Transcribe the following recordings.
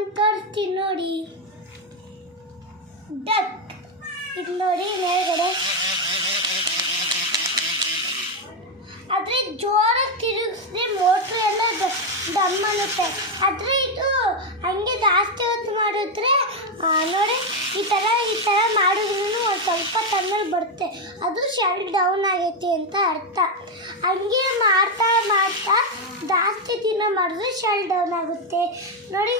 ಒಂದು ತೋರಿಸ್ತೀನಿ ನೋಡಿ. ಡಕ್ ಇದು ನೋಡಿ ಮೇಲ್ಗಡೆ. ಆದರೆ ಜೋರಾಗಿ ತಿರುಗಿಸಿದ್ರೆ ಮೋಟ್ರು ಎಲ್ಲ ದಮ್ ಅನ್ನುತ್ತೆ. ಆದರೆ ಇದು ಹಂಗೆ ಜಾಸ್ತಿ ಹೊತ್ತು ಮಾಡಿದ್ರೆ ನೋಡಿ ಈ ಥರ ಮಾಡಿದ್ರೂ ಒಂದು ಸ್ವಲ್ಪ ತಣ್ಣಗೆ ಬರುತ್ತೆ. ಅದು ಶೆಲ್ ಡೌನ್ ಆಗೈತಿ ಅಂತ ಅರ್ಥ. ಹಂಗೆ ಮಾಡ್ತಾ ಮಾಡ್ತಾ ಜಾಸ್ತಿ ದಿನ ಮಾಡಿದ್ರೆ ಶೆಲ್ ಡೌನ್ ಆಗುತ್ತೆ ನೋಡಿ.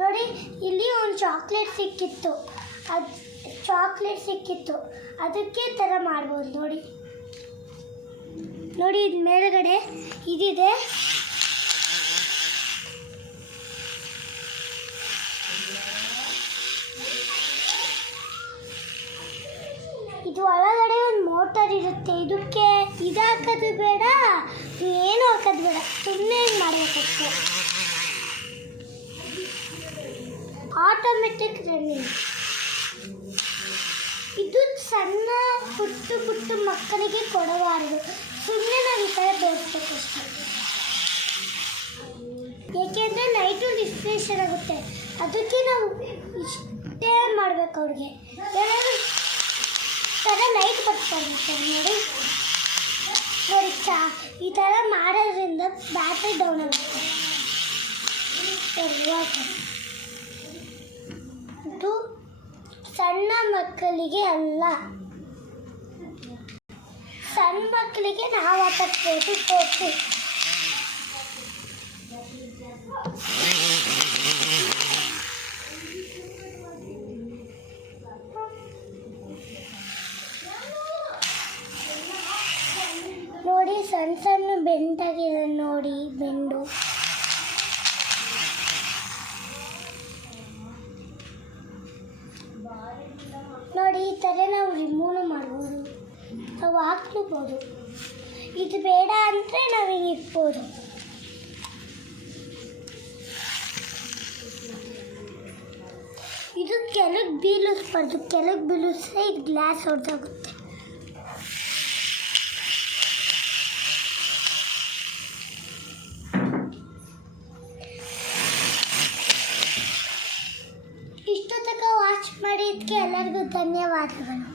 ನೋಡಿ ಇಲ್ಲಿ ಒಂದು ಚಾಕ್ಲೇಟ್ ಸಿಕ್ಕಿತ್ತು, ಅದಕ್ಕೆ ಥರ ಮಾಡ್ಬೋದು ನೋಡಿ. ನೋಡಿ ಇದು ಮೇಲ್ಗಡೆ ಇದಿದೆ. ಇದು ಒಳಗಡೆ ಒಂದು ಮೋಟರ್ ಇರುತ್ತೆ. ಇದಕ್ಕೆ ಹಾಕೋದು ಬೇಡ, ಏನು ಹಾಕೋದು ಬೇಡ, ಸುಮ್ಮನೆ ಹಿಂಗೆ ಮಾಡಬೇಕಷ್ಟೆ. Automatic running. ಇದು ಸಣ್ಣ ಪುಟ್ಟ ಮಕ್ಕಳಿಗೆ ಕೊಡಬಾರದು. ಸುಮ್ಮನೆ ನಾವು ಈ ಥರ ತೋರಿಸ್ಬೇಕಷ್ಟೆ. ಏಕೆಂದರೆ ಲೈಟು ಡಿಸ್ಪ್ಲೇಷನ್ ಆಗುತ್ತೆ. ಅದಕ್ಕೆ ನಾವು ಇಷ್ಟೇ ಮಾಡಬೇಕು. ಅವ್ರಿಗೆ ಏನಾದರೂ ಥರ ಲೈಟ್ ಬರ್ತಾರೆ ನೋಡಿ. ಈ ಥರ ಮಾಡೋದ್ರಿಂದ ಬ್ಯಾಟ್ರಿ ಡೌನ್ ಆಗುತ್ತೆ. ಇದು ಸಣ್ಣ ಮಕ್ಕಳಿಗೆ ಅಲ್ಲ, ಸಣ್ಣ ಮಕ್ಕಳಿಗೆ ನಾವು ಹಾಕಬೇಕು ಟೋಪಿ. ನೋಡಿ ಸಣ್ಣ ಬೆಂಡಾಗಿದೆ ನೋಡಿ, ಬೆಂಡು. ನೋಡಿ ಈ ಥರ ನಾವು ರಿಮೂವ್ ಮಾಡ್ಬೋದು, ನಾವು ಹಾಕ್ಬೋದು. ಇದು ಬೇಡ ಅಂದರೆ ನಾವು ಹಿಂಗೆ ಇಟ್ಬೋದು. ಇದು ಕೆಳಗೆ ಬೀಳಿಸ್ಬಾರ್ದು. ಕೆಳಗೆ ಬೀಳಿಸ್ರೆ ಇದು ಗ್ಲಾಸ್ ಹೊಡೆದಾಗುತ್ತೆ. ಇಷ್ಟು ತನಕ ವಾಚ್ ಮಾಡಿದ್ದಕ್ಕೆ ಎಲ್ಲರಿಗೂ ಧನ್ಯವಾದಗಳು.